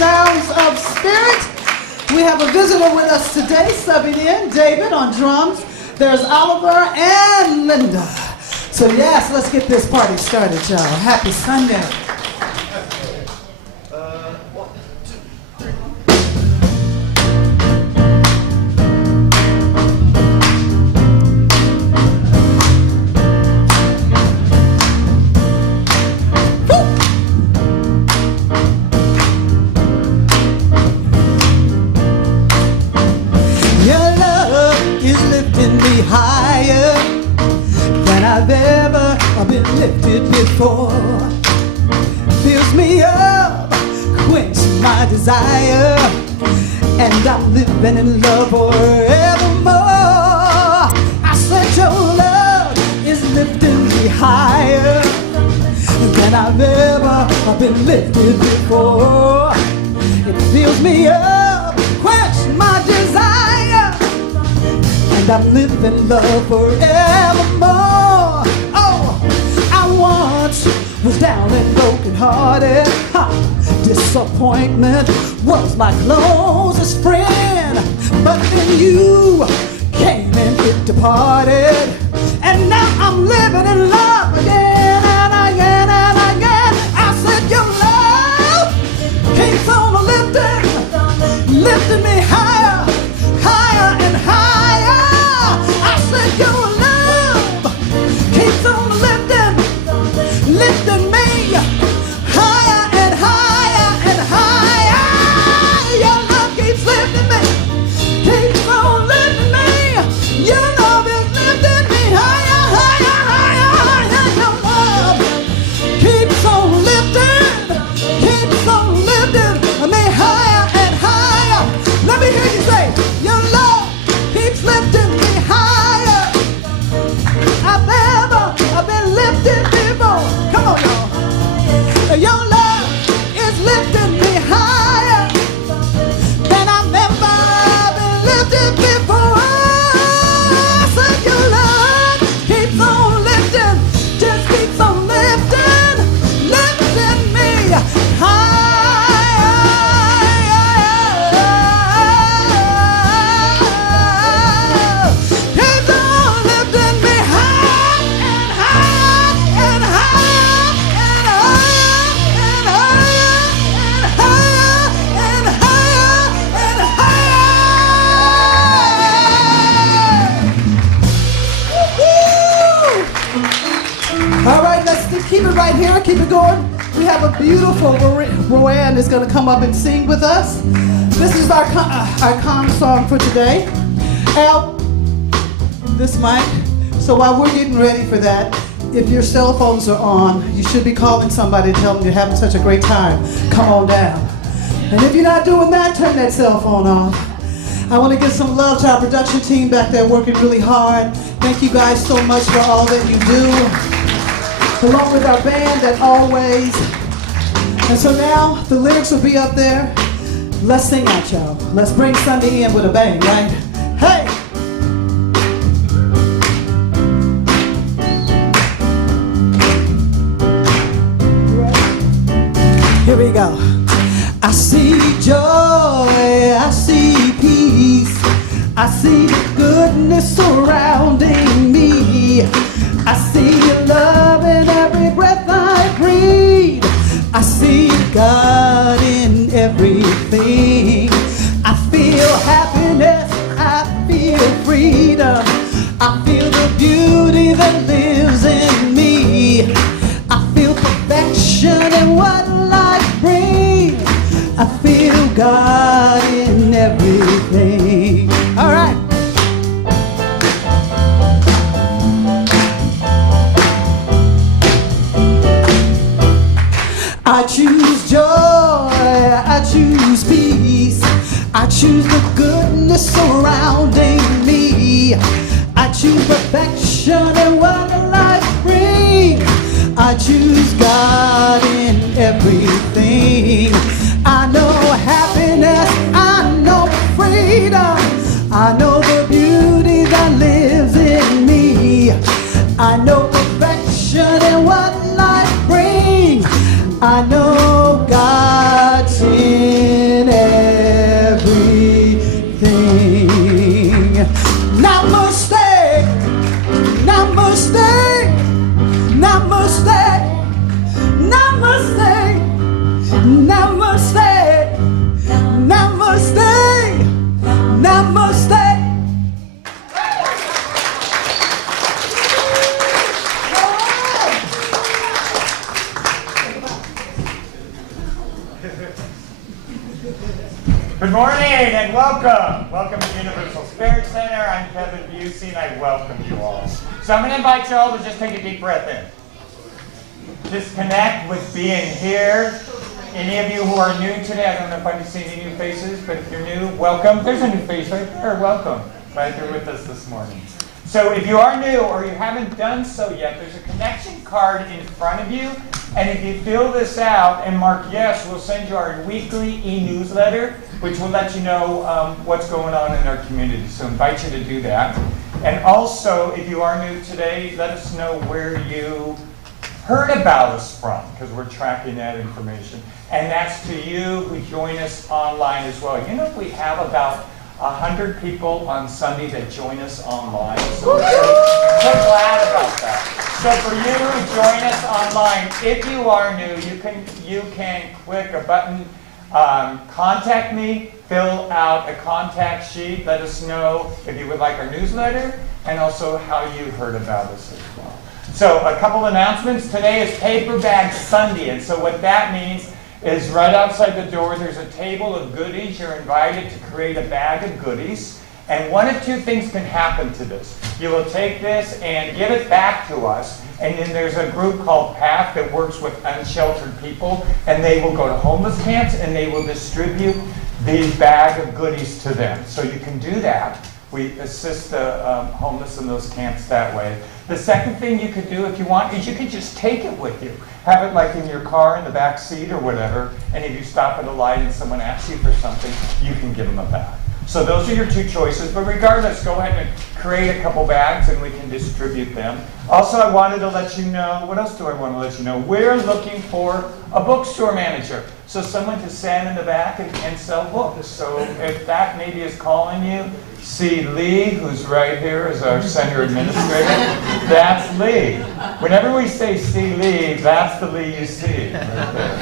Sounds of Spirit. We have a visitor with us today, subbing in, David on drums. There's Oliver and Linda. So yes, let's get this party started, y'all. Happy Sunday. Higher than I've ever been lifted before. Fills me up, quenches my desire, and I'm living in love forevermore. I said your love is lifting me higher than I've ever been lifted before. It fills me up, quenches my desire, and I'm living love forevermore. Oh, I once was down and broken hearted. Disappointment was my closest friend, but then you came and it departed, and now I'm living in love again and again and again. I said your love keeps on lifting me higher, higher and higher. Your love keeps on lifting me higher and higher and higher. Your love keeps lifting me, keeps on lifting me. Your love is lifting me higher, higher, higher, higher. Your love keeps on lifting me higher and higher. Let me hear you say, your love keeps lifting me higher. I've been lifted before. Come on, y'all. Your love is lifting me higher than I've ever been lifted before. So your love keeps on lifting, just keeps on lifting me higher. Keeps on lifting me keep it right here, keep it going. We have a beautiful Roanne that's going to come up and sing with us. This is our con song for today. Al, this mic. So while we're getting ready for that, if your cell phones are on, you should be calling somebody to tell them you're having such a great time. Come on down. And if you're not doing that, turn that cell phone off. I want to give some love to our production team back there working really hard. Thank you guys so much for all that you do, along with our band that always. And so now the lyrics will be up there. Let's sing out, y'all. Let's bring Sunday in with a bang, right? Hey! Here we go. I see joy, I see peace, I see goodness surrounding me. I see your love in every breath I breathe. I see God in everything. I feel happiness, I feel freedom. I feel the beauty that lives in me. I feel perfection in what life brings. I feel God in everything. All right. I choose joy, I choose peace, I choose the goodness surrounding me. I choose perfection in what life brings. I choose God in everything. I know happiness, I know freedom, I know the beauty that lives in me. I know perfection in what life brings. I know God's in Namaste, namaste, namaste. Good morning and welcome. Welcome to Universal Spirit Center. I'm Kevin Busey and I welcome you all. So I'm going to invite you all to just take a deep breath in. Just connect with being here. Any of you who are new today, I don't know if I've seen any new faces, but if you're new, welcome. There's a new face right there. Welcome. Glad you're with us this morning. So if you are new or you haven't done so yet, there's a connection card in front of you. And if you fill this out and mark yes, we'll send you our weekly e-newsletter, which will let you know what's going on in our community. So I invite you to do that. And also, if you are new today, let us know where you heard about us from, because we're tracking that information. And that's to you who join us online as well. You know, we have about 100 people on Sunday that join us online. So we're so glad about that. So for you who join us online, if you are new, you can click a button, contact me, fill out a contact sheet, let us know if you would like our newsletter, and also how you heard about us as well. So a couple announcements. Today is Paper Bag Sunday, and so what that means is right outside the door there's a table of goodies. You're invited to create a bag of goodies. And one of two things can happen to this. You will take this and give it back to us. And then there's a group called PATH that works with unsheltered people. And they will go to homeless camps and they will distribute these bag of goodies to them. So you can do that. We assist the homeless in those camps that way. The second thing you could do if you want is you could just take it with you. Have it like in your car in the back seat or whatever. And if you stop at a light and someone asks you for something, you can give them a bag. So those are your two choices, but regardless, go ahead and create a couple bags and we can distribute them. Also, I wanted to let you know, what else do I want to let you know? We're looking for a bookstore manager. So someone to stand in the back and sell books. So if that maybe is calling you, see Lee, who's right here as our center administrator. That's Lee. Whenever we say see Lee, that's the Lee you see right there.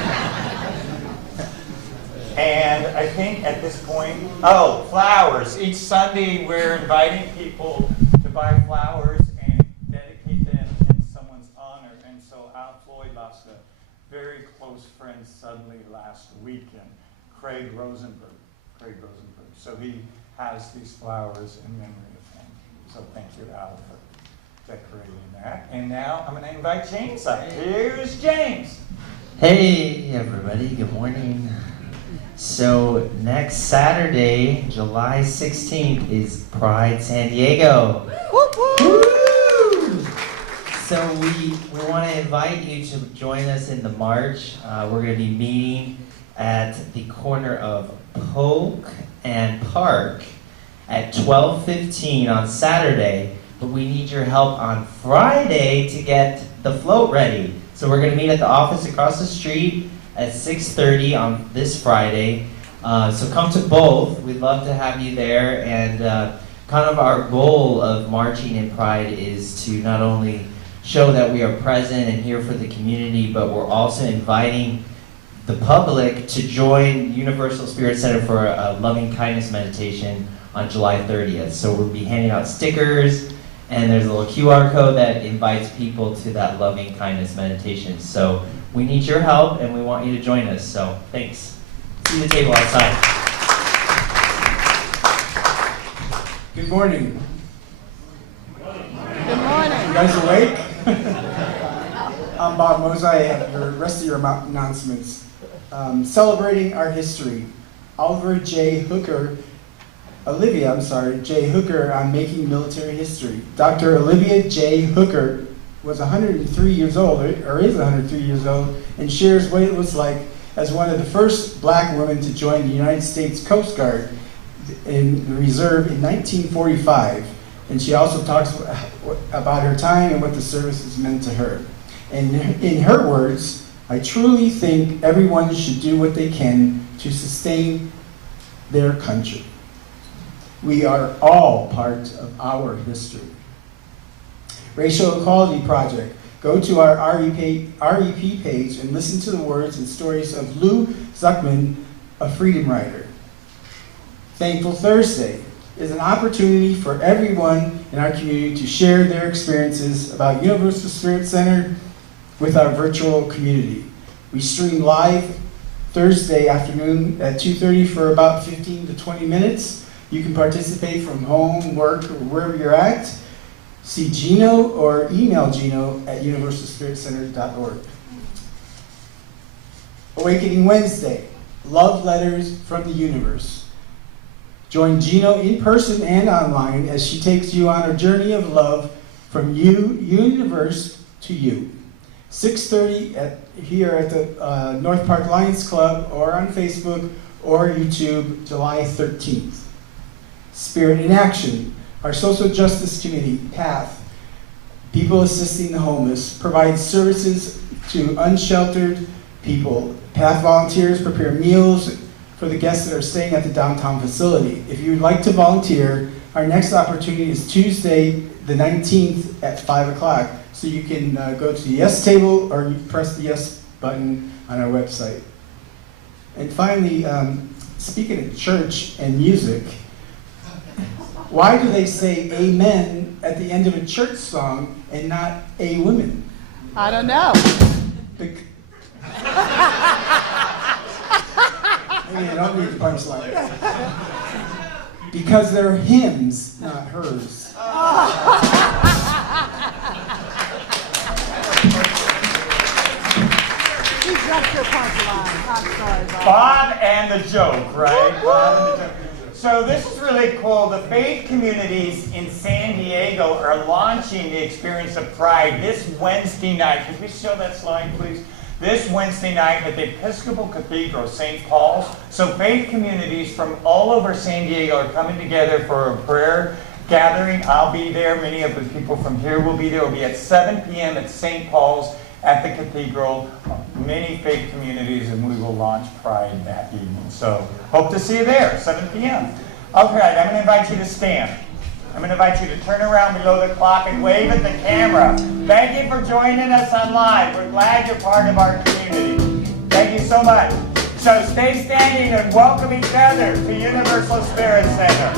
And I think at this point, oh, flowers. Each Sunday we're inviting people to buy flowers and dedicate them in someone's honor. And so Al Floyd lost a very close friend suddenly last weekend, Craig Rosenberg. So he has these flowers in memory of him. So thank you, Al, for decorating that. And now I'm going to invite James up. Here's James. Hey, everybody. Good morning. So next Saturday, July 16th, is Pride San Diego. Woo! So we want to invite you to join us in the march. We're going to be meeting at the corner of Polk and Park at 12:15 on Saturday. But we need your help on Friday to get the float ready. So we're going to meet at the office across the street at 6:30 on this Friday. So come to both. We'd love to have you there. And kind of our goal of marching in Pride is to not only show that we are present and here for the community, but we're also inviting the public to join Universal Spirit Center for a loving kindness meditation on July 30th. So we'll be handing out stickers, and there's a little QR code that invites people to that loving kindness meditation. So we need your help, and we want you to join us. So thanks. See the table outside. Good morning. Good morning. You guys awake? I'm Bob Mosey. I have the rest of your announcements. Celebrating our history. Olivia J. Hooker on Making Military History. Dr. Olivia J. Hooker was 103 years old, or is 103 years old, and shares what it was like as one of the first black women to join the United States Coast Guard in the reserve in 1945. And she also talks about her time and what the services meant to her. And in her words, I truly think everyone should do what they can to sustain their country. We are all part of our history. Racial Equality Project. Go to our REP page and listen to the words and stories of Lou Zuckman, a freedom rider. Thankful Thursday is an opportunity for everyone in our community to share their experiences about Universal Spirit Center with our virtual community. We stream live Thursday afternoon at 2:30 for about 15 to 20 minutes. You can participate from home, work, or wherever you're at. See Gino or email Gino at universalspiritcenter.org. Awakening Wednesday, Love Letters from the Universe. Join Gino in person and online as she takes you on a journey of love from universe to you. 6:30 here at the North Park Lions Club, or on Facebook or YouTube, July 13th. Spirit in Action, our social justice committee, PATH, People Assisting the Homeless, provides services to unsheltered people. PATH volunteers prepare meals for the guests that are staying at the downtown facility. If you would like to volunteer, our next opportunity is Tuesday the 19th at 5 o'clock. So you can go to the Yes table, or you press the Yes button on our website. And finally, speaking of church and music, why do they say amen at the end of a church song and not a women? I don't know. Maybe I don't need the punchline. Because they're hymns, not hers. You dropped your punchline. I'm sorry, Bob. Bob and the joke, right? Bob and the joke. So this is really cool. The faith communities in San Diego are launching the Experience of Pride this Wednesday night. Could we show that slide, please? This Wednesday night at the Episcopal Cathedral, St. Paul's. So faith communities from all over San Diego are coming together for a prayer gathering. I'll be there. Many of the people from here will be there. It will be at 7 p.m. at St. Paul's at the Cathedral. Many faith communities, and we will launch Pride that evening. So hope to see you there, 7 p.m. All right, I'm going to invite you to stand. I'm going to invite you to turn around below the clock and wave at the camera. Thank you for joining us online. We're glad you're part of our community. Thank you so much. So stay standing and welcome each other to Universal Spirit Center.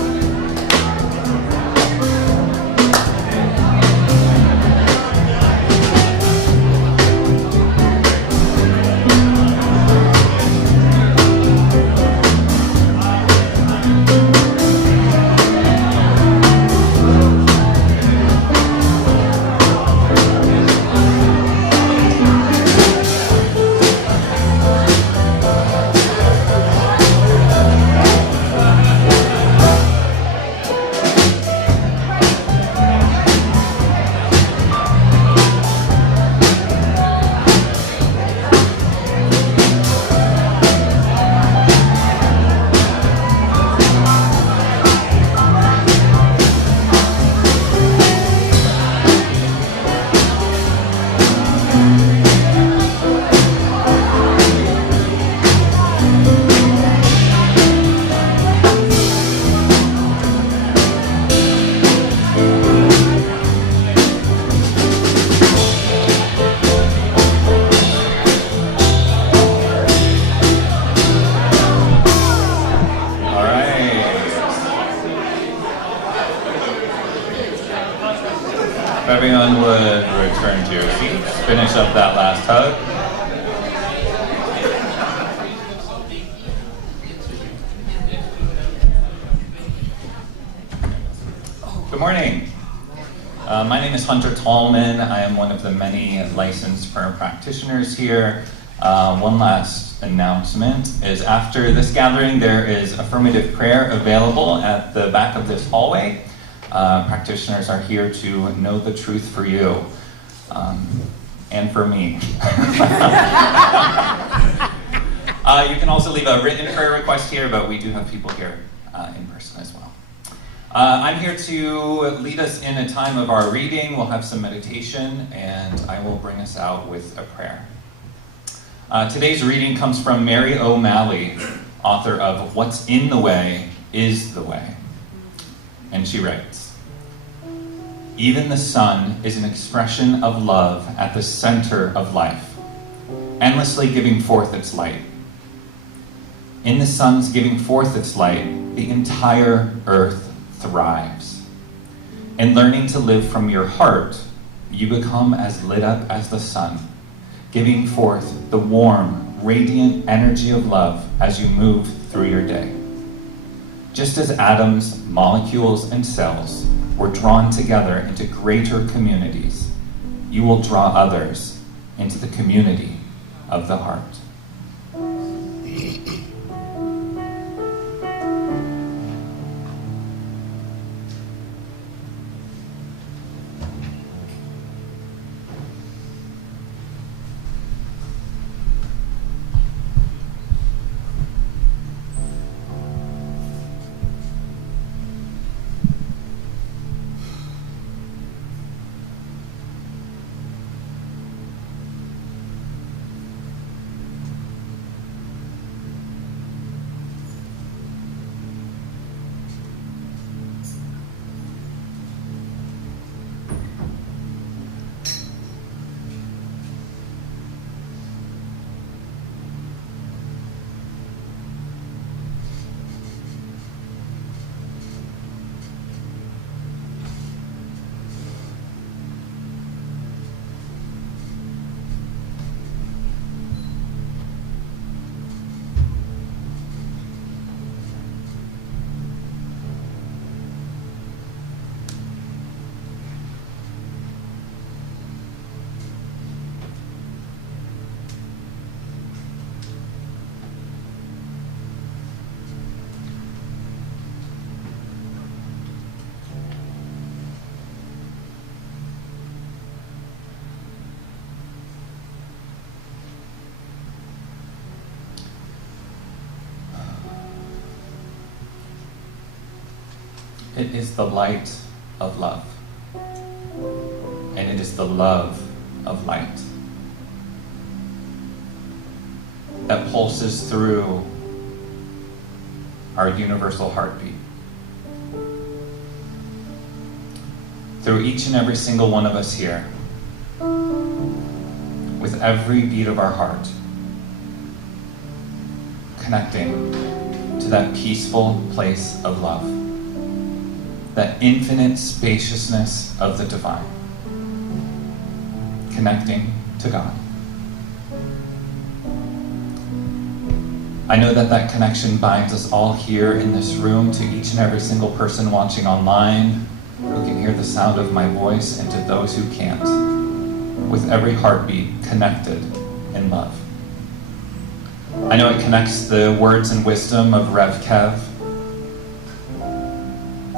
Everyone would return to your seats, finish up that last hug. Good morning. My name is Hunter Tallman. I am one of the many licensed firm practitioners here. One last announcement is after this gathering, there is affirmative prayer available at the back of this hallway. Practitioners are here to know the truth for you, and for me. You can also leave a written prayer request here, but we do have people here in person as well. I'm here to lead us in a time of our reading. We'll have some meditation, and I will bring us out with a prayer. Today's reading comes from Mary O'Malley, author of What's in the Way is the Way. And she writes, Even the sun is an expression of love at the center of life, endlessly giving forth its light. In the sun's giving forth its light, the entire earth thrives. In learning to live from your heart, you become as lit up as the sun, giving forth the warm, radiant energy of love as you move through your day. Just as atoms, molecules, and cells were drawn together into greater communities, you will draw others into the community of the heart. It is the light of love, and it is the love of light that pulses through our universal heartbeat. Through each and every single one of us here, with every beat of our heart, connecting to that peaceful place of love, that infinite spaciousness of the divine, connecting to God. I know that that connection binds us all here in this room to each and every single person watching online who can hear the sound of my voice, and to those who can't, with every heartbeat connected in love. I know it connects the words and wisdom of Rev Kev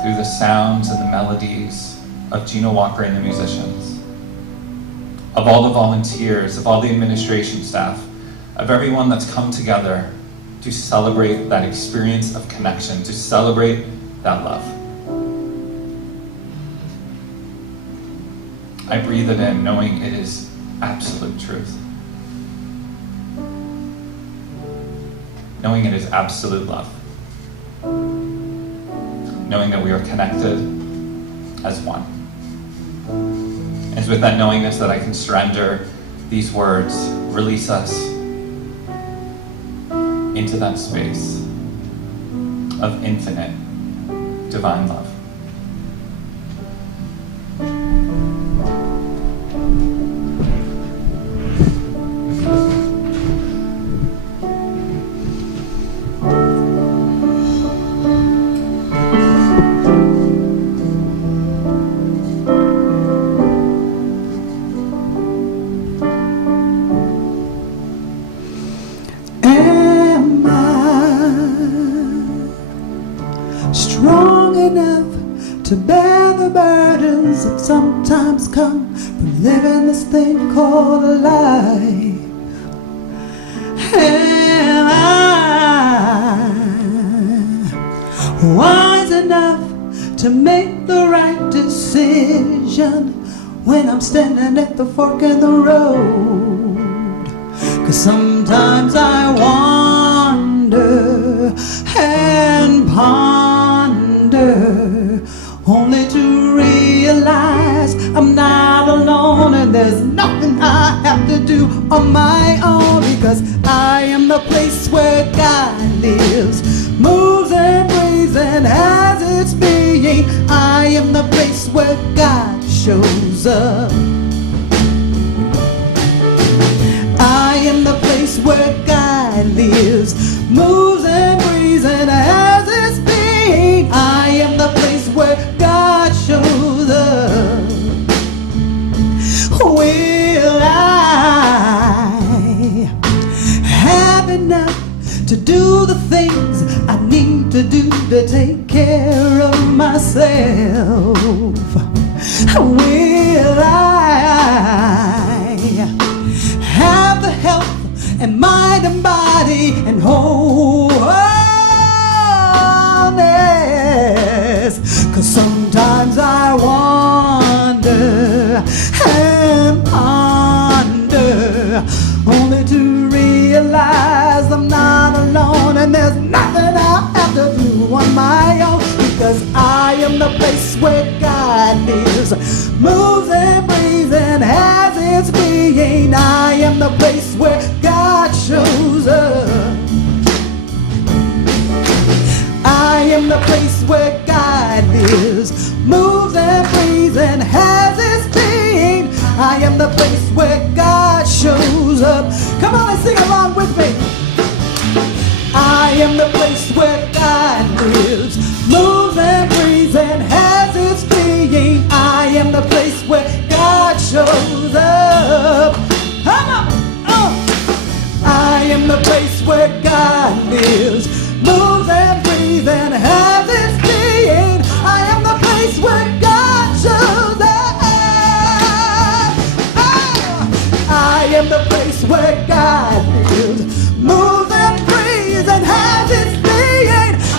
through the sounds and the melodies of Gina Walker and the musicians, of all the volunteers, of all the administration staff, of everyone that's come together to celebrate that experience of connection, to celebrate that love. I breathe it in, knowing it is absolute truth. Knowing it is absolute love. Knowing that we are connected as one. And it's with that knowingness that I can surrender these words, release us into that space of infinite divine love. Am I strong enough to bear the burdens that sometimes come from living this thing called life? Am I wise enough to make the right decision when I'm standing at the fork in the road? 'Cause sometimes I wonder and ponder, only to realize I am the place where God lives, moves and breathes and has its being. I am the place where God shows up. I am the place where God lives, moves and breathes and has its being. I am the place where God shows up. Will I have enough to do the things I need to do to take care of myself? Will I have the health and mind and body and wholeness? 'Cause sometimes I wonder and ponder, only to realize I'm not alone and there's nothing I have to do on my own. Because I am the place where God lives, moves and breathes and has its being. I am the place where God shows up. I am the place where God lives, moves and breathes and has its being. I am the place where God shows up. Come on and sing along with me. I am the place where God lives, moves and breathes and has its being. I am the place where God shows up. Come on. I am the place where God lives, moves and breathes and has its being. I am the place where God shows up. I am the place where God lives, moves and breathes and has its being. I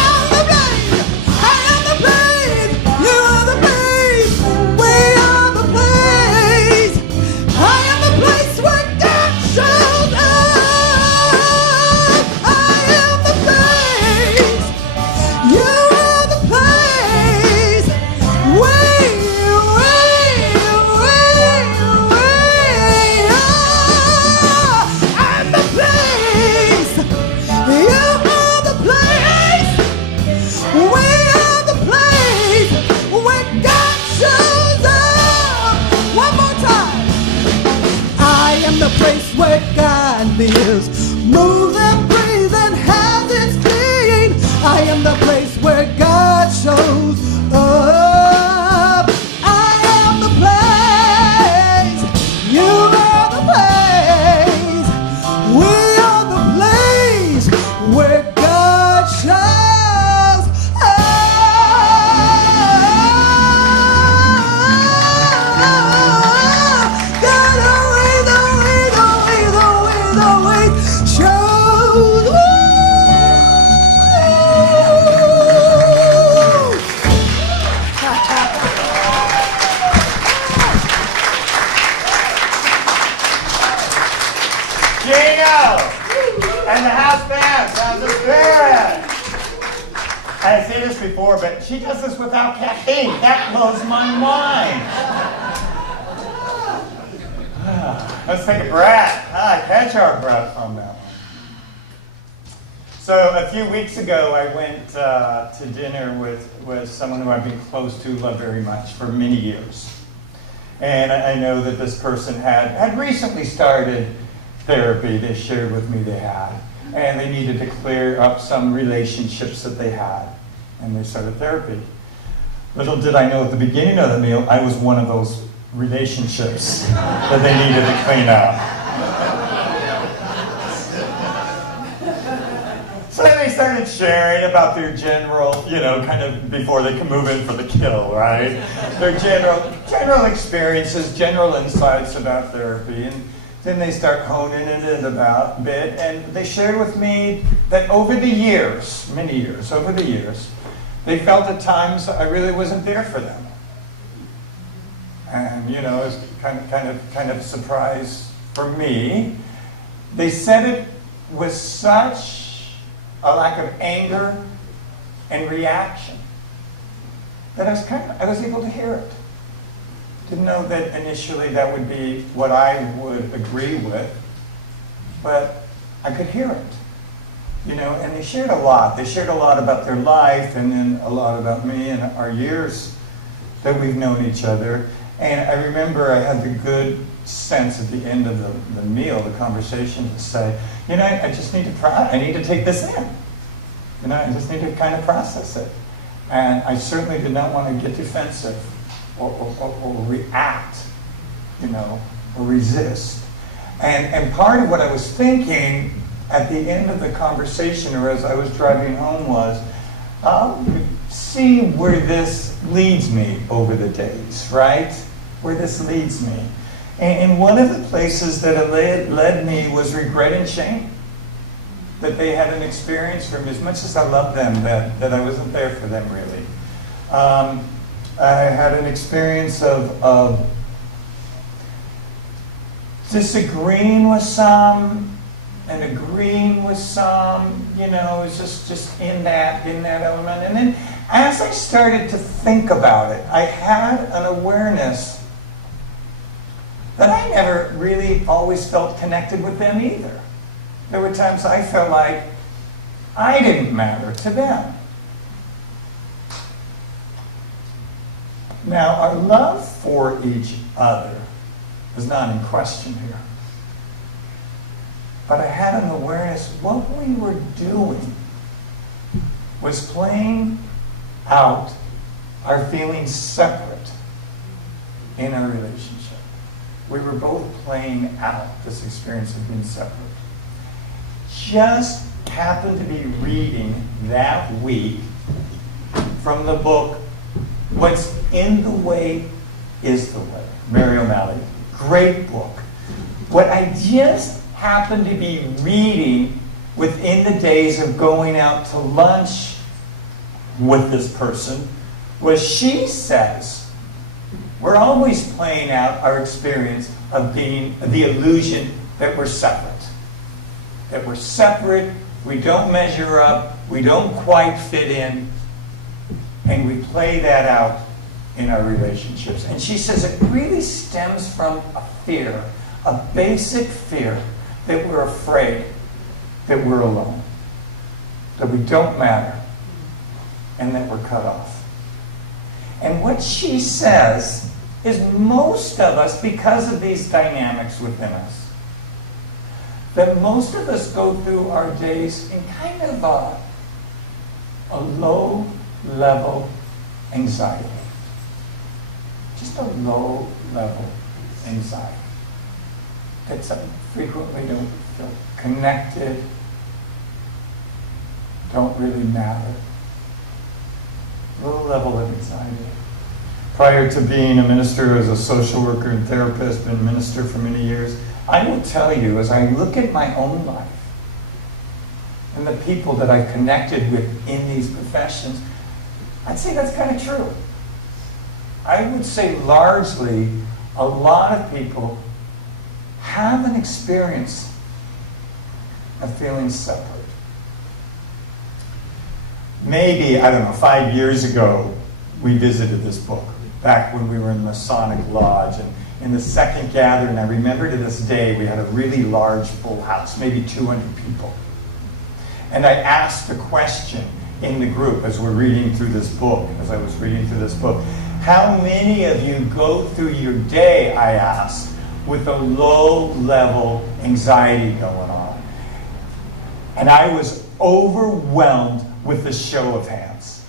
am the place. I am the place. You are the place. We are the place. I am the place where God shows up. I am the place. You are the place. I'm the place. You are the place. We are the place where God shows up. One more time. I am the place where God lives, moves and breathes and has its being. I am the place where God shows up. I am the place. You are the place. We are the place where God shows up. God always, always, always, always, always shows up. Gino and the house band, sounds of spirit. I have seen this before, but she does this without caffeine. That blows my mind. Let's take a breath. Catch our breath on that. So a few weeks ago, I went to dinner with someone who I've been close to, love very much for many years. And I know that this person had recently started therapy. They shared with me they had. And they needed to clear up some relationships that they had. And they started therapy. Little did I know at the beginning of the meal, I was one of those relationships that they needed to clean up. So they started sharing about their general, kind of before they can move in for the kill, right? Their general experiences, general insights about therapy. And then they start honing it a bit, and they shared with me that over the years, many years, over the years, they felt at times I really wasn't there for them. And it was kind of a surprise for me. They said it with such a lack of anger and reaction that I was able to hear it. Didn't know that initially that would be what I would agree with, but I could hear it. You know, and they shared a lot. They shared a lot about their life and then a lot about me and our years that we've known each other. And I remember I had the good sense at the end of the meal, the conversation, to say, you know, I just need to I need to take this in. You know, I just need to kind of process it. And I certainly did not want to get defensive or react, you know, or resist. And part of what I was thinking at the end of the conversation, or as I was driving home, was, I'll see where this leads me over the days, right? Where this leads me. And one of the places that it led me was regret and shame. That they had an experience from, as much as I love them, that I wasn't there for them really. I had an experience of disagreeing with some and agreeing with some, you know, it's just in that element. And then as I started to think about it, I had an awareness that I never really always felt connected with them either. There were times I felt like I didn't matter to them. Now, our love for each other is not in question here. But I had an awareness what we were doing was playing out our feelings separate in our relationship. We were both playing out this experience of being separate. Just happened to be reading that week from the book What's in the Way is the Way, Mary O'Malley. Great book. What I just happened to be reading within the days of going out to lunch with this person was, she says, we're always playing out our experience of being the illusion that we're separate. That we're separate, we don't measure up, we don't quite fit in, and we play that out in our relationships. And she says it really stems from a fear, a basic fear that we're afraid that we're alone, that we don't matter, and that we're cut off. And what she says is most of us, because of these dynamics within us, that most of us go through our days in kind of a low-level anxiety. Just a low-level anxiety. That frequently don't feel connected, don't really matter. Low level of anxiety. Prior to being a minister, as a social worker and therapist, been a minister for many years, I will tell you, as I look at my own life and the people that I've connected with in these professions, I'd say that's kind of true. I would say largely a lot of people have an experience of feeling separate. Maybe, I don't know, 5 years ago, we visited this book, back when we were in Masonic Lodge. And in the second gathering, I remember to this day, we had a really large full house, maybe 200 people. And I asked the question in the group as we're reading through this book, as I was reading through this book, how many of you go through your day, I asked, with a low-level anxiety going on? And I was overwhelmed with the show of hands.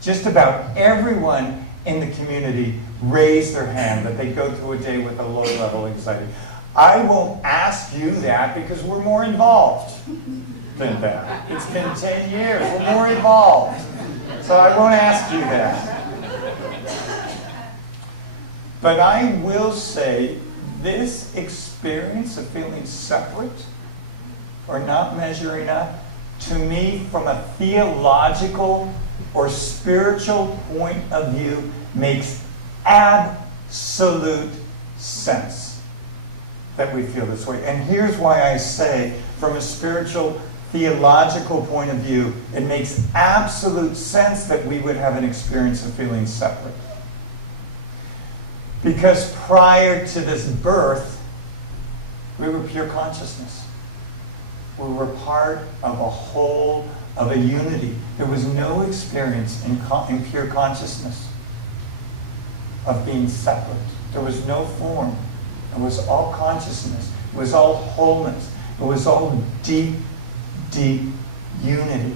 Just about everyone in the community raised their hand that they go through a day with a low-level anxiety. I won't ask you that because we're more involved than that. It's been 10 years. We're more involved. So I won't ask you that. But I will say this experience of feeling separate or not measuring up, to me, from a theological or spiritual point of view, makes absolute sense that we feel this way. And here's why I say, from a spiritual, theological point of view, it makes absolute sense that we would have an experience of feeling separate. Because prior to this birth, we were pure consciousness. We were part of a whole, of a unity. There was no experience in pure consciousness of being separate. There was no form. It was all consciousness. It was all wholeness. It was all deep, deep unity.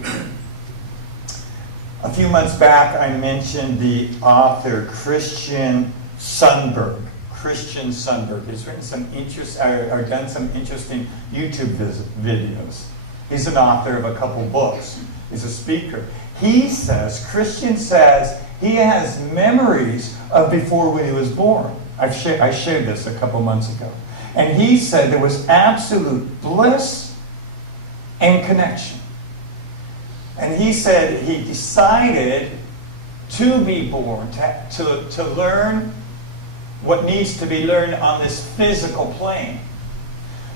A few months back, I mentioned the author Christian Sundberg. Christian Sundberg. He's written some or done some interesting YouTube videos. He's an author of a couple books. He's a speaker. Christian says he has memories of before when he was born. I shared this a couple months ago. And he said there was absolute bliss and connection. And he said he decided to be born, to learn what needs to be learned on this physical plane.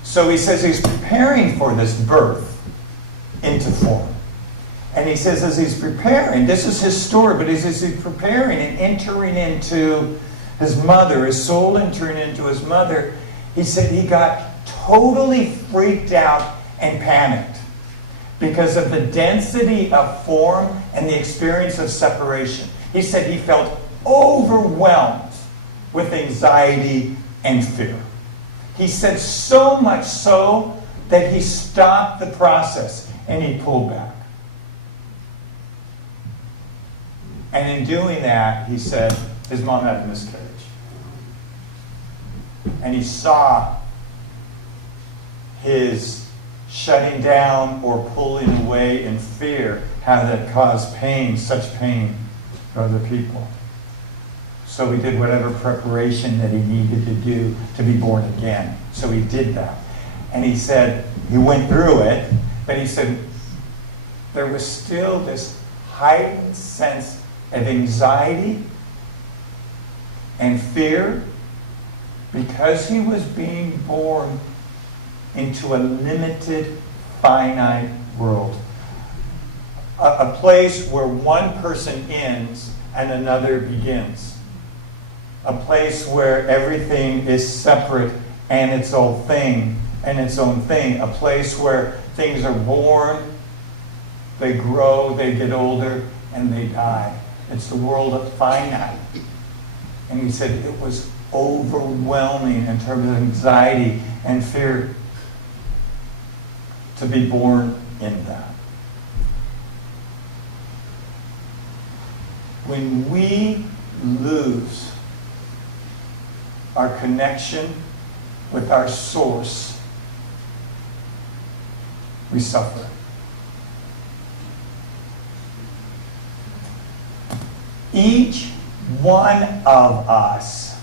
So he says he's preparing for this birth into form. And he says as he's preparing, this is his story, but as he's preparing and entering into his mother, his soul entering into his mother, he said he got totally freaked out and panicked because of the density of form and the experience of separation. He said he felt overwhelmed with anxiety and fear. He said so much so that he stopped the process and he pulled back. And in doing that, he said his mom had a miscarriage. And he saw his shutting down or pulling away in fear, how that caused pain, such pain for other people. So he did whatever preparation that he needed to do to be born again. So he did that. And he said, he went through it, but he said there was still this heightened sense of anxiety and fear because he was being born into a limited, finite world. A place where one person ends and another begins. A place where everything is separate and its own thing. A place where things are born, they grow, they get older, and they die. It's the world of finite. And he said it was overwhelming in terms of anxiety and fear to be born in that. When we lose our connection with our source, we suffer. Each one of us,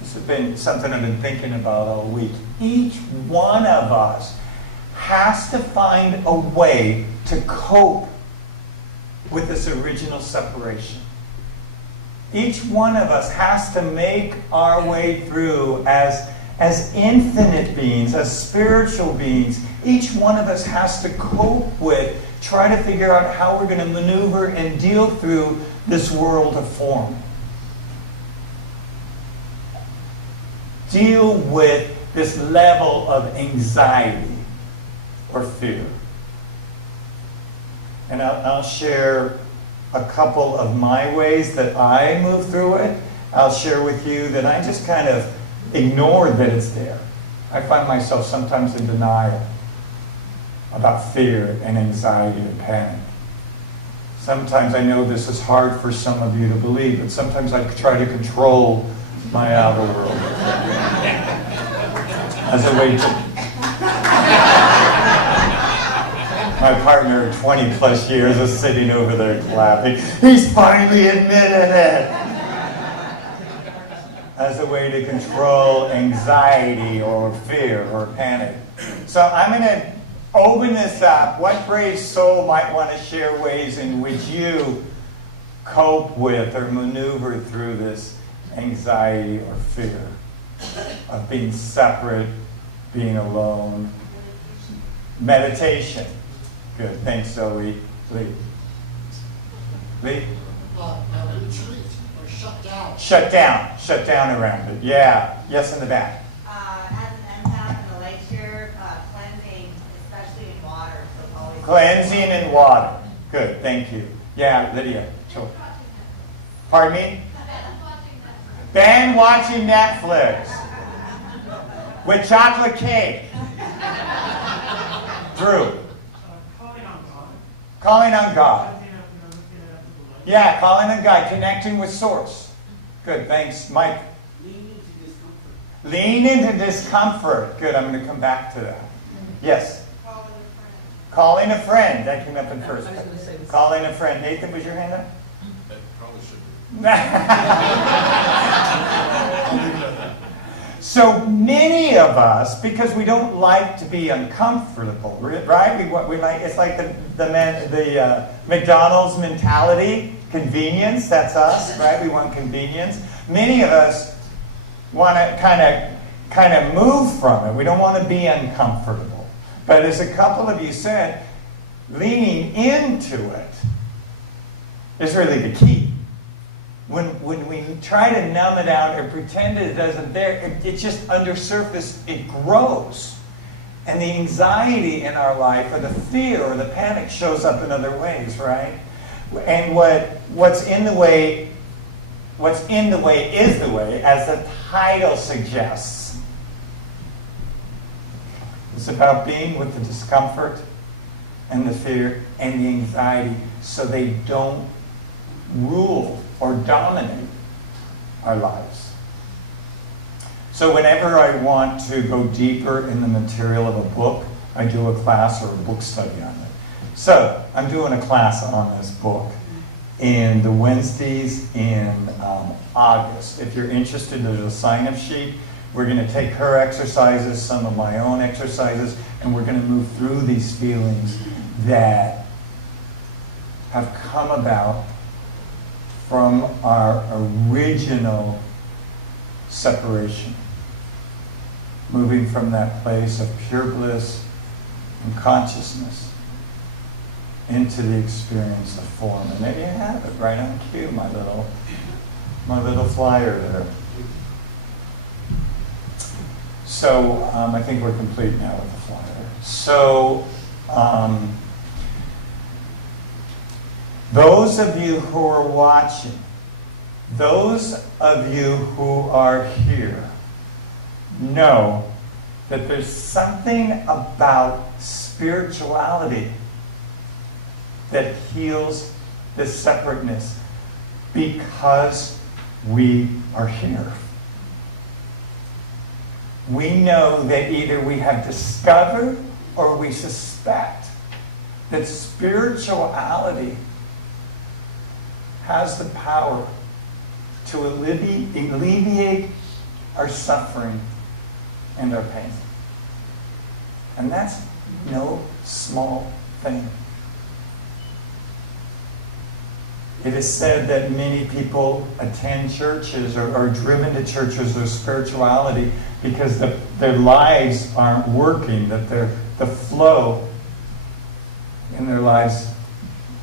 this has been something I've been thinking about all week, each one of us has to find a way to cope with this original separation. Each one of us has to make our way through as infinite beings, as spiritual beings. Each one of us has to cope with, try to figure out how we're going to maneuver and deal through this world of form. Deal with this level of anxiety or fear. And I'll share a couple of my ways that I move through it. I'll share with you that I just kind of ignored that it's there. I find myself sometimes in denial about fear and anxiety and panic. Sometimes I know this is hard for some of you to believe, but sometimes I try to control my outer world as a way to... My partner, 20 plus years, is sitting over there clapping. He's finally admitted it! As a way to control anxiety or fear or panic. So I'm going to open this up. What brave soul might want to share ways in which you cope with or maneuver through this anxiety or fear of being separate, being alone? Meditation. Good. Thanks, Zoe. Lee. Lee? I retreat or shut down. shut down around it. Yeah, yes, in the back. As an empath in the lake here, cleansing, especially in water, so it's always Cleansing in water. Good, thank you. Yeah, Lydia. Sure. Pardon me? Ben watching Netflix with chocolate cake. Drew. Calling on God. Yeah, calling on God, connecting with Source. Good, thanks, Mike. Lean into discomfort. Good, I'm going to come back to that. Yes. Calling a friend. That came up in first. Calling a friend. Nathan, was your hand up? Probably should. So many of us, because we don't like to be uncomfortable, right? We like, it's like the McDonald's mentality, convenience. That's us, right? We want convenience. Many of us want to kind of move from it. We don't want to be uncomfortable. But as a couple of you said, leaning into it is really the key. When we try to numb it out or pretend it doesn't there, it just under surface, it grows. And the anxiety in our life or the fear or the panic shows up in other ways, right? And what's in the way is the way, as the title suggests. It's about being with the discomfort and the fear and the anxiety so they don't rule or dominate our lives. So whenever I want to go deeper in the material of a book, I do a class or a book study on it. So I'm doing a class on this book in the Wednesdays in August. If you're interested, there's a sign-up sheet. We're going to take her exercises, some of my own exercises, and we're going to move through these feelings that have come about from our original separation. Moving from that place of pure bliss and consciousness into the experience of form. And there you have it, right on cue, my little flyer there. So I think we're complete now with the flyer. So those of you who are watching, those of you who are here, know that there's something about spirituality that heals this separateness because we are here. We know that either we have discovered or we suspect that spirituality has the power to alleviate our suffering and our pain. And that's no small thing. It is said that many people attend churches or are driven to churches or spirituality because their lives aren't working, that the flow in their lives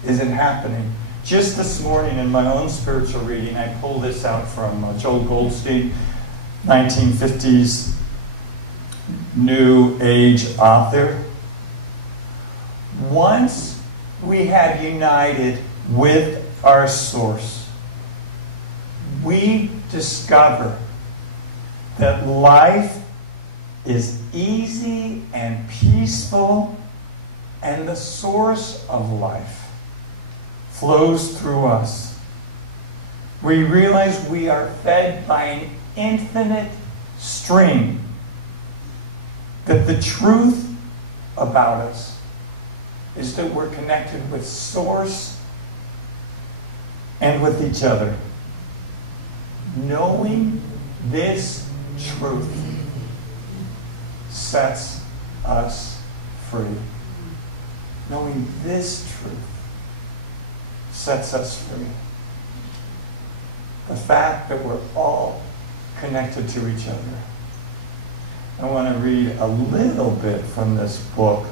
isn't happening. Just this morning in my own spiritual reading, I pulled this out from Joel Goldstein, 1950s New Age author. Once we have united with our source, we discover that life is easy and peaceful, and the source of life flows through us. We realize we are fed by an infinite stream, that the truth about us is that we're connected with Source and with each other. Knowing this truth sets us free. Knowing this truth sets us free. The fact that we're all connected to each other. I want to read a little bit from this book,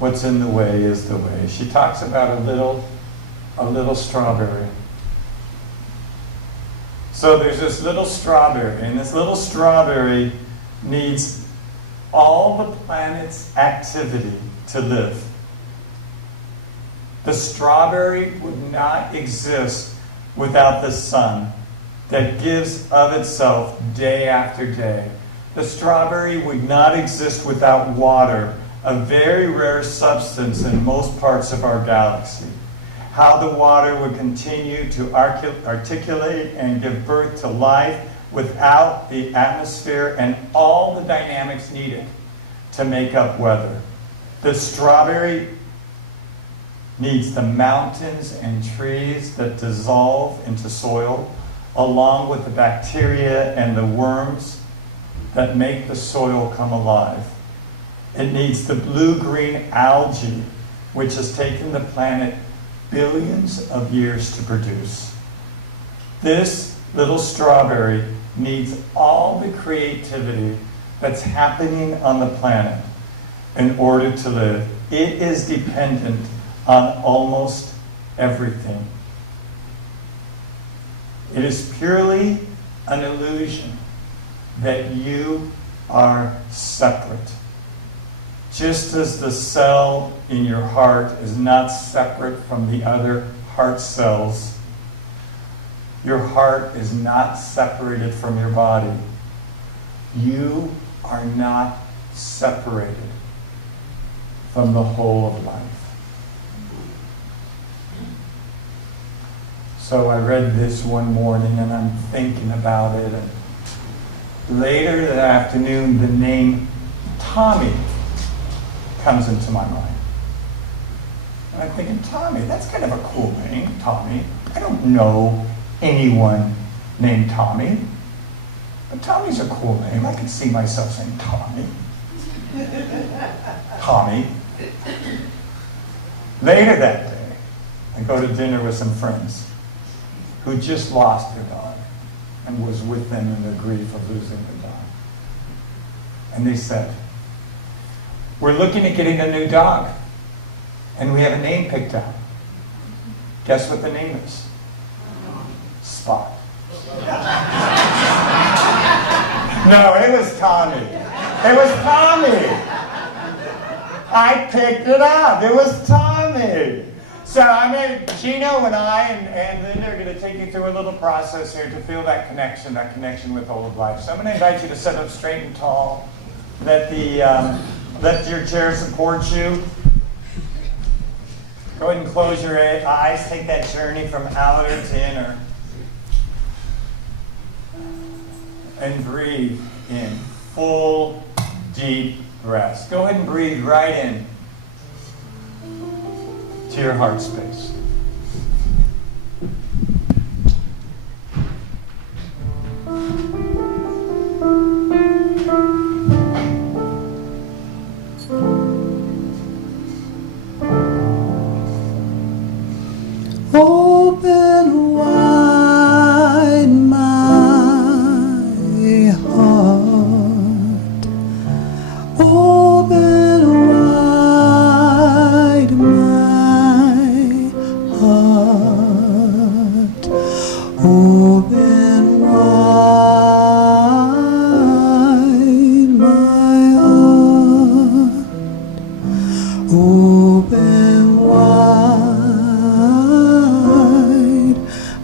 What's in the Way is the Way. She talks about a little strawberry. So there's this little strawberry, and this little strawberry needs all the planet's activity to live. The strawberry would not exist without the sun that gives of itself day after day. The strawberry would not exist without water, a very rare substance in most parts of our galaxy. How the water would continue to articulate and give birth to life without the atmosphere and all the dynamics needed to make up weather. The strawberry needs the mountains and trees that dissolve into soil, along with the bacteria and the worms that make the soil come alive. It needs the blue-green algae, which has taken the planet billions of years to produce. This little strawberry needs all the creativity that's happening on the planet in order to live. It is dependent on almost everything. It is purely an illusion that you are separate. Just as the cell in your heart is not separate from the other heart cells, your heart is not separated from your body. You are not separated from the whole of life. So I read this one morning and I'm thinking about it. And later that afternoon, the name Tommy comes into my mind. And I'm thinking, Tommy, that's kind of a cool name, Tommy. I don't know anyone named Tommy. But Tommy's a cool name. I can see myself saying Tommy. Tommy. Later that day, I go to dinner with some friends who just lost their dog and was with them in the grief of losing their dog. And they said, we're looking at getting a new dog, and we have a name picked out. Guess what the name is? Spot. No, it was Tommy. It was Tommy. I picked it up. It was Tommy. So Gino and I and Linda are going to take you through a little process here to feel that connection with all of life. So I'm going to invite you to sit up straight and tall. Let your chair support you. Go ahead and close your eyes. Take that journey from outer to inner. And breathe in full, deep breaths. Go ahead and breathe right in to your heart space. Open wide my heart. Open wide my heart. Open wide my heart. Open wide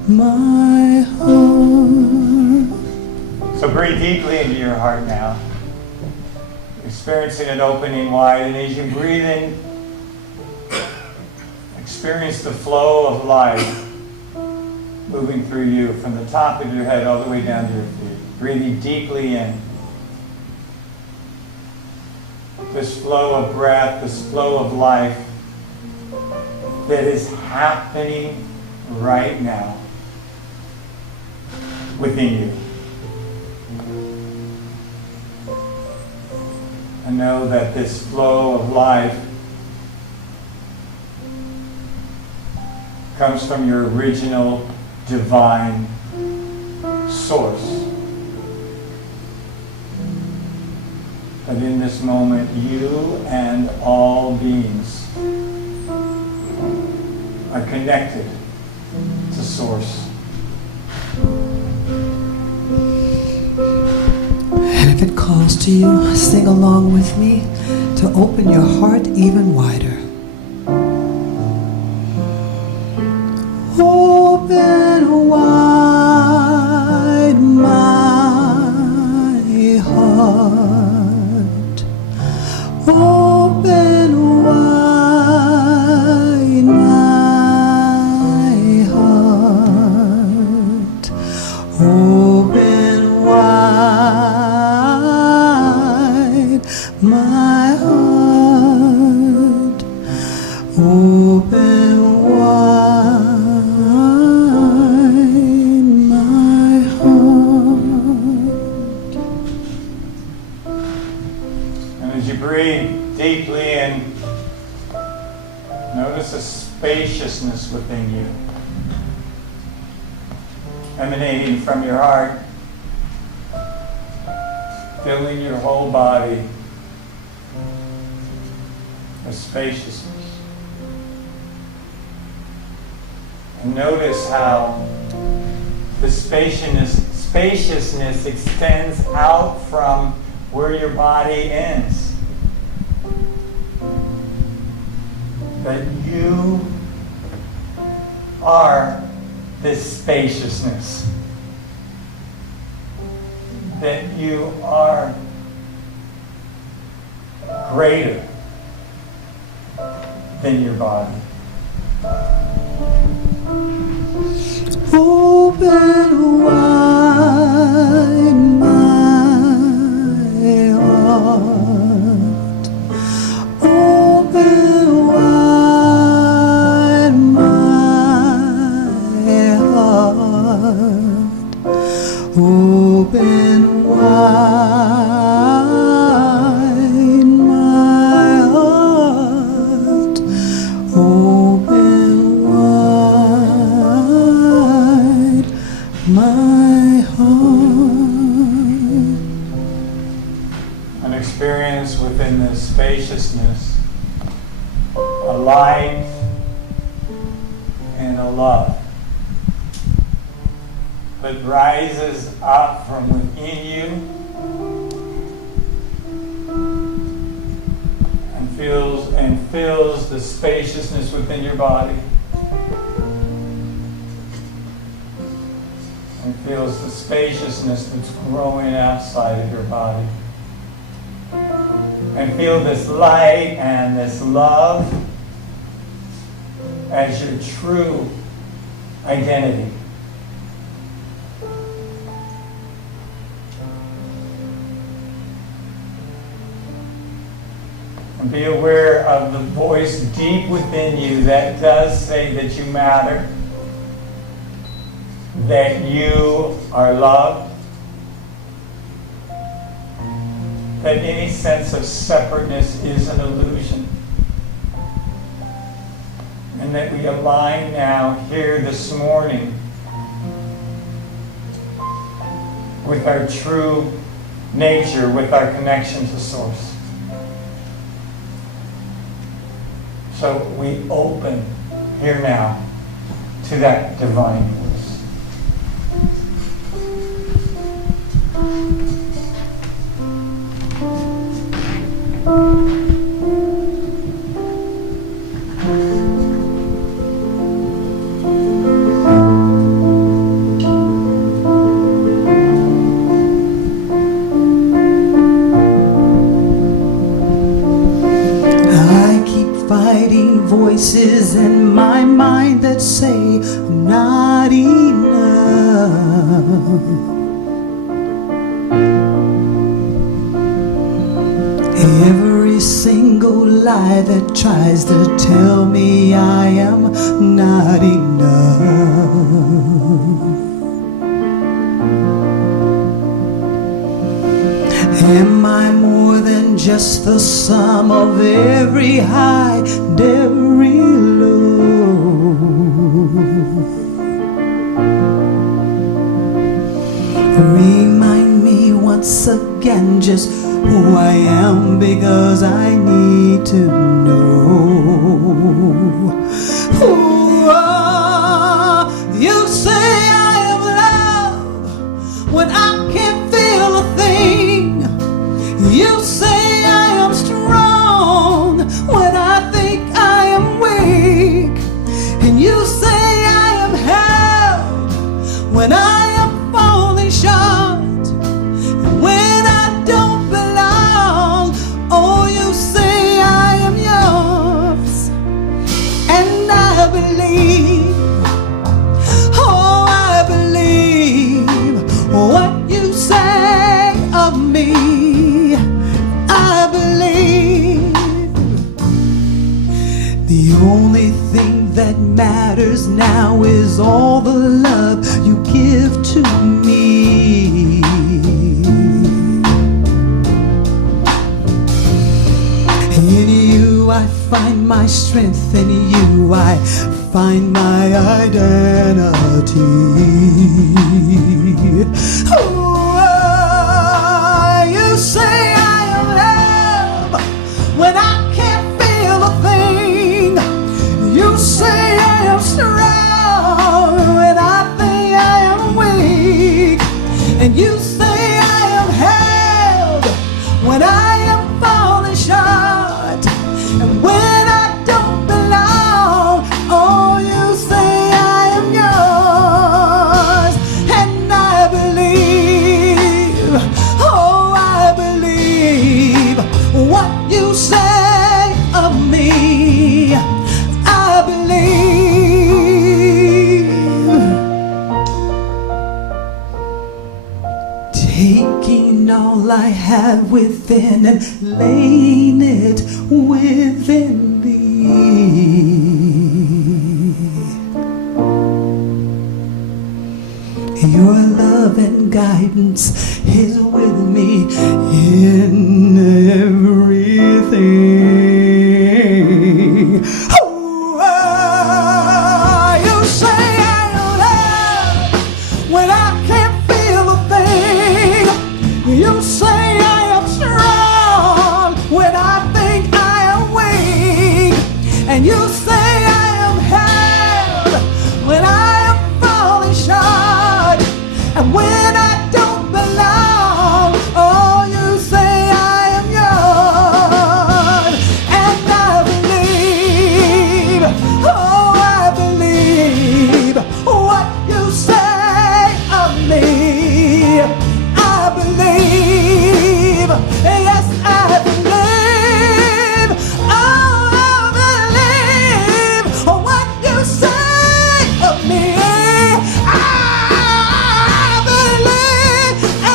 my heart. So breathe deeply into your heart now. Experiencing it opening wide, and as you breathe in, experience the flow of life moving through you from the top of your head all the way down to your feet. Breathing deeply in. This flow of breath, this flow of life that is happening right now within you. And know that this flow of life comes from your original divine source. That in this moment, you and all beings are connected to Source. calls to you. Sing along with me to open your heart even wider. Open wide my heart. Open wide my heart. Open wide my heart. Open wide my heart. And as you breathe deeply in, notice a spaciousness within you, emanating from your heart, filling your whole body with spaciousness. And notice how the spaciousness extends out from where your body ends. That you are this spaciousness. That you are greater than your body. Open wide my heart. Open wide my heart. Open wide my heart. Open wide my heart. An experience within this spaciousness, a light and a love that rises up from within you and fills the spaciousness within your body. And feels the spaciousness that's growing outside of your body. And feel this light and this love as your true identity. And be aware of the voice deep within you that does say that you matter, that you are loved, that any sense of separateness is an illusion, and that we align now here this morning with our true nature, with our connection to Source. So we open here now to that divine voice. Voices in my mind that say I'm not enough. Every single lie that tries to tell me I am not enough. Am I more than just the sum of every high and every low? Remind me once again just who I am, because I need to know. Ooh, you say I am love when I can't feel a thing. Only thing that matters now is all the love you give to me. In you I find my strength, in you I find my identity. Oh, you say I am love when I can't feel a thing. You say I am strong when I think I am weak. And you say I am held when I am falling short. And when I don't belong, oh, you say I am yours. And I believe, oh, I believe what you say of me. I believe. Taking all I have within and laying it within me. Your love and guidance is with me in everything. Oh, you say I love when I can't feel a thing. You say I am strong when I think I am weak. And you say I am held when I am falling short. And when I don't belong, oh, you say I am yours. And I believe, oh, I believe what you say of me. I believe, yes, I believe, oh, I believe what you say of me. I believe, I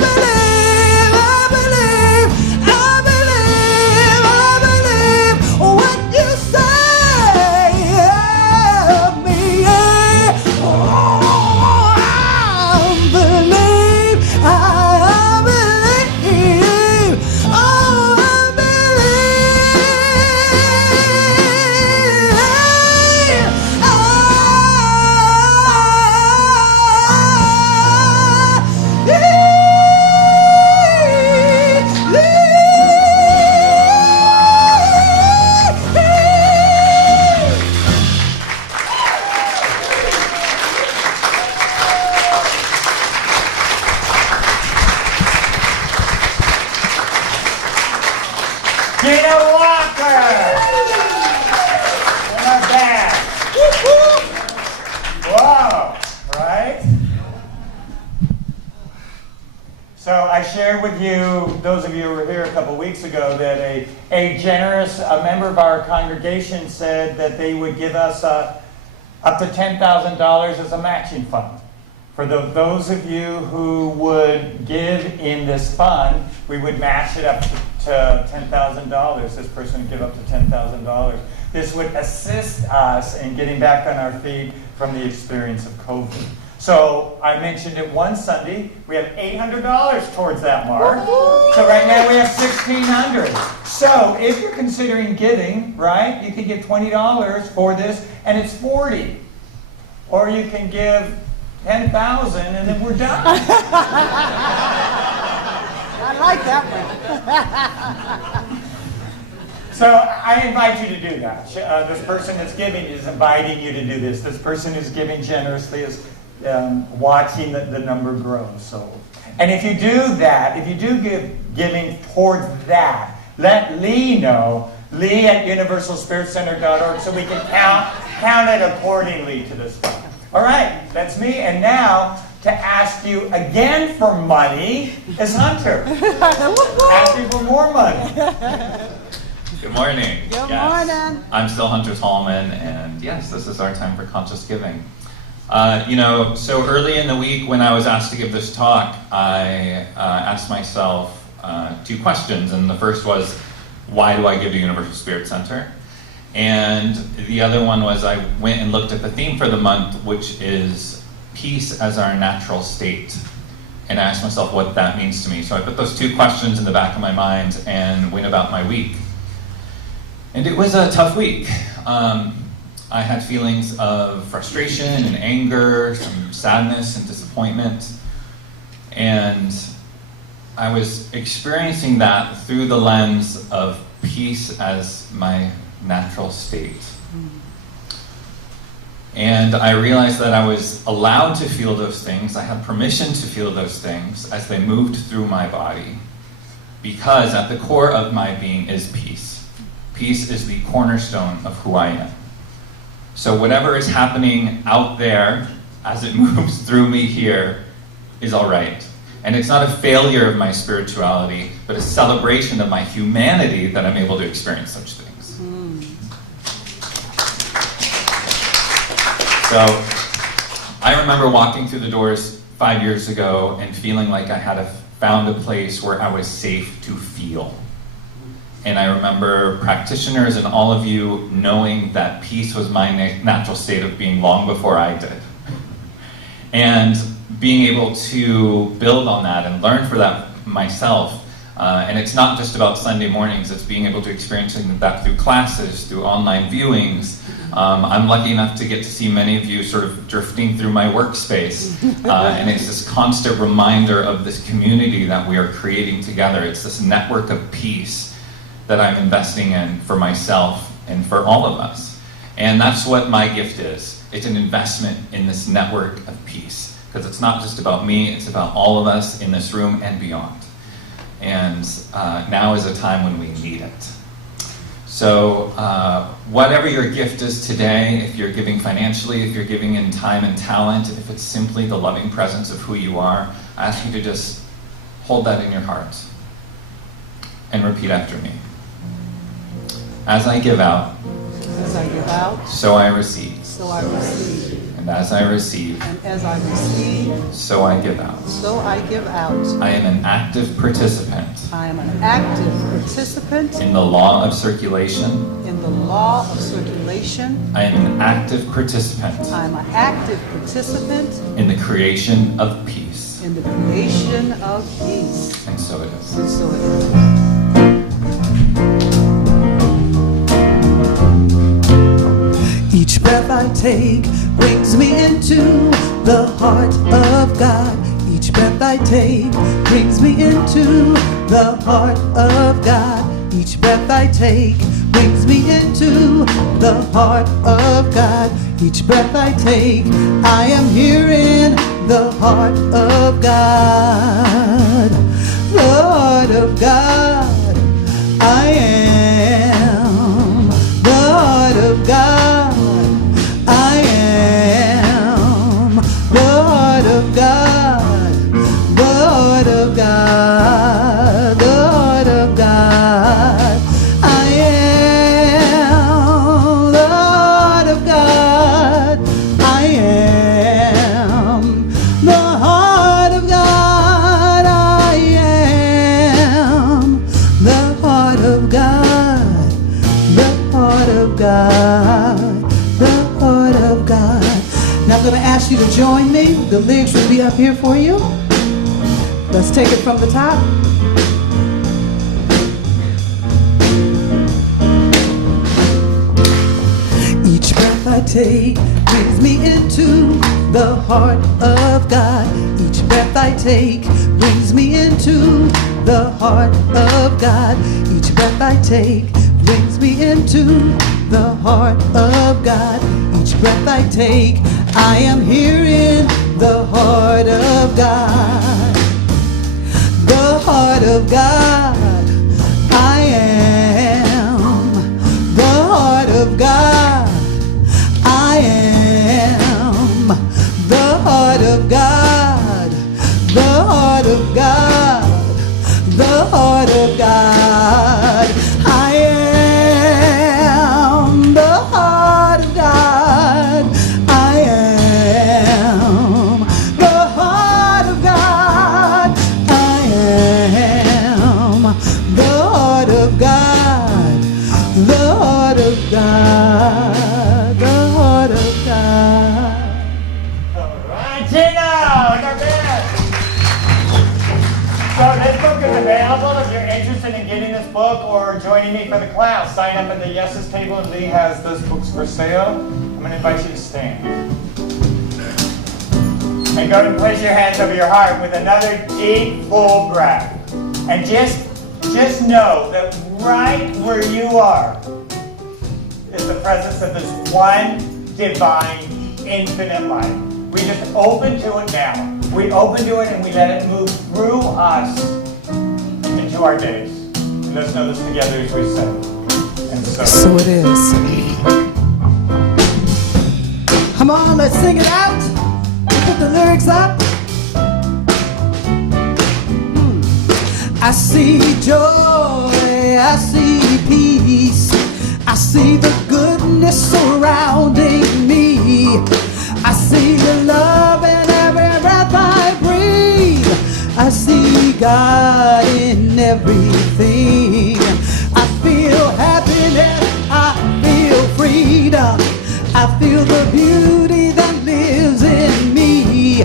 believe, I believe, I believe, I believe what you say of me. Oh, I believe, I believe, oh, I Gina Walker! Not bad. Whoa, right? So I shared with you, those of you who were here a couple weeks ago, that a generous member of our congregation said that they would give us up to $10,000 as a matching fund. For those of you who would give in this fund, we would match it up to $10,000. This person would give up to $10,000. This would assist us in getting back on our feet from the experience of COVID. So I mentioned it one Sunday. We have $800 towards that mark. So right now we have $1,600. So if you're considering giving, right, you could give $20 for this, and it's $40. Or you can give $10,000 and then we're done. I like that one. So I invite you to do that. This person that's giving is inviting you to do this. This person who's giving generously is watching the number grow. So, and if you do that, if you do giving towards that, let Lee know. Lee at universalspiritcenter.org, so we can count it accordingly to this fund. All right, that's me. And now to ask you again for money is Hunter. Asking for more money. Good morning. Good Yes. morning. I'm still Hunter Tallman, and yes, this is our time for conscious giving. So early in the week when I was asked to give this talk, I asked myself 2 questions, and the first was, why do I give to Universal Spirit Center? And the other one was I went and looked at the theme for the month, which is peace as our natural state. And I asked myself what that means to me. So I put those two questions in the back of my mind and went about my week. And it was a tough week. I had feelings of frustration and anger, some sadness and disappointment. And I was experiencing that through the lens of peace as my natural state. And I realized that I was allowed to feel those things. I had permission to feel those things as they moved through my body. Because at the core of my being is peace. Peace is the cornerstone of who I am. So whatever is happening out there as it moves through me here is all right. And it's not a failure of my spirituality, but a celebration of my humanity that I'm able to experience such things. So I remember walking through the doors 5 years ago and feeling like I had found a place where I was safe to feel. And I remember practitioners and all of you knowing that peace was my natural state of being long before I did. And being able to build on that and learn for that myself. And it's not just about Sunday mornings, it's being able to experience that through classes, through online viewings. I'm lucky enough to get to see many of you sort of drifting through my workspace. And it's this constant reminder of this community that we are creating together. It's this network of peace that I'm investing in for myself and for all of us. And that's what my gift is. It's an investment in this network of peace. Because it's not just about me, it's about all of us in this room and beyond. And now is a time when we need it. So whatever your gift is today, if you're giving financially, if you're giving in time and talent, if it's simply the loving presence of who you are, I ask you to just hold that in your heart and repeat after me. As I give out, As I give out, so I receive. so I receive. And as I receive, And as I receive, so I give out. so I give out. I am an active participant I am an active participant in the law of circulation. in the law of circulation. I am an active participant I am an active participant in the creation of peace. in the creation of peace. And so it is. And so it is. Each breath I take brings me into the heart of God. Each breath I take brings me into the heart of God. Each breath I take brings me into the heart of God. Each breath I take, I am here in the heart of God. The heart of God, I am the heart of God. I am the heart of God, the heart of God, the heart of God. I am the heart of God. I am the heart of God. I am the heart of God, the heart of God. Now I'm going to ask you to join me. The lyrics will be up here for you. Let's take it from the top. Each breath I take brings me into the heart of God. Each breath I take brings me into the heart of God. Each breath I take brings me into the heart of God. Each breath I take, I am here in the heart of God. The heart of God, I am the heart of God. I am the heart of God. The heart of God, the heart of God. I am the heart of God. I am the heart of God. I am the heart of God. The heart of God. God, the heart of God. All right, Gino, look at this. So this book is available if you're interested in getting this book or joining me for the class. Sign up at the Yeses table and Lee has those books for sale. I'm going to invite you to stand. And go and place your hands over your heart with another deep, full breath. And just know that right where you are is the presence of this one divine, infinite life. We just open to it now. We open to it and we let it move through us into our days. And let's know this together as we say. And So it is. Come on, let's sing it out. Put the lyrics up. I see joy, I see peace, I see the goodness surrounding me. I see the love in every breath I breathe. I see God in everything. I feel happiness, I feel freedom, I feel the beauty that lives in me.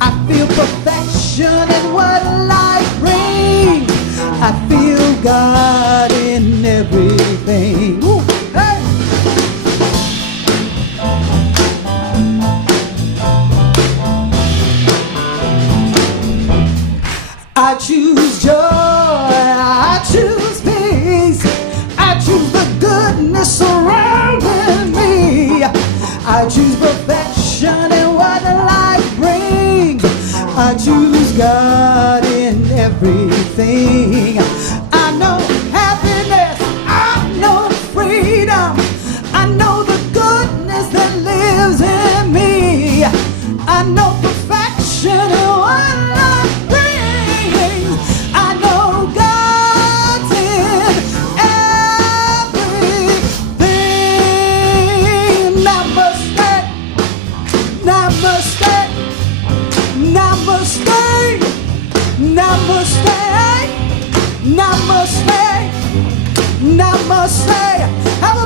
I feel perfection in what life brings. I feel God in everything. Woo. Hey. I choose joy, I choose peace, I choose the goodness surrounding me. I choose perfection in what life brings. I choose God in everything. I know happiness, I know freedom, I know the goodness that lives in me. I know perfection in what life brings. I know God's in everything. Namaste, namaste, namaste, namaste, namaste, namaste. Have a